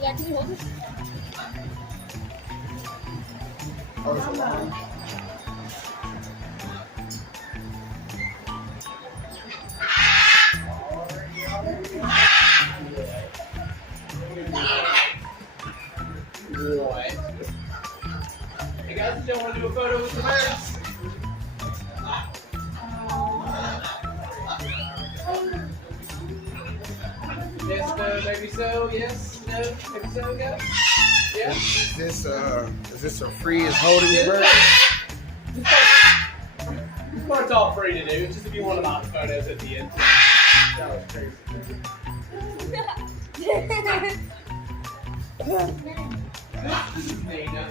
Yeah, can you hold this? Hey guys, you want to do a photo with the birds? Yes, no, maybe so. Yes, no, maybe so. Go. Yeah. Is this a free is holding the bird? This part's all free to do. Just if you want to mock photos at the end. That was crazy. This is Nina.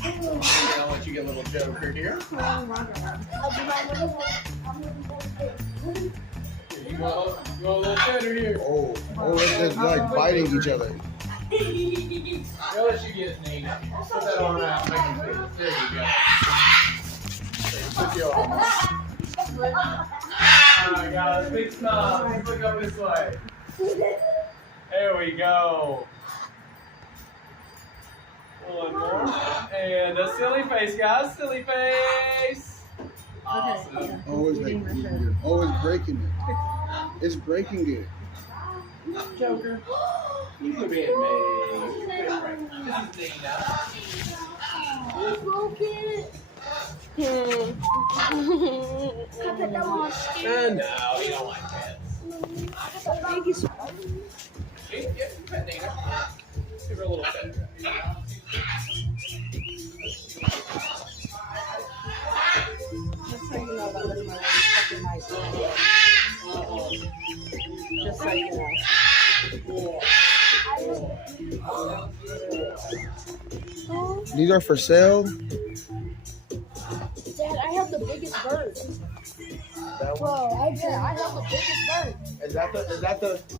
I'll let you get a little Joker here. You want a little better here? Oh, it's like biting each other. I'll let you get Nina. Put that arm out. Make him feel. There you go. Put your arm out. Alright guys, big smile. Let's look up this way. There we go. One more. And a silly face, guys. Silly face. Awesome. Always breaking it. It's breaking it. Joker. You could be amazing. This is Nina. It's broken. No, you don't like pets. Thank you so much. Yeah, pet Nina. Give her a little pet. Just so you know, that was my last fucking night. Just so you know. These are for sale. Dad, I have the biggest bird. That Whoa, I have the biggest bird. Is that the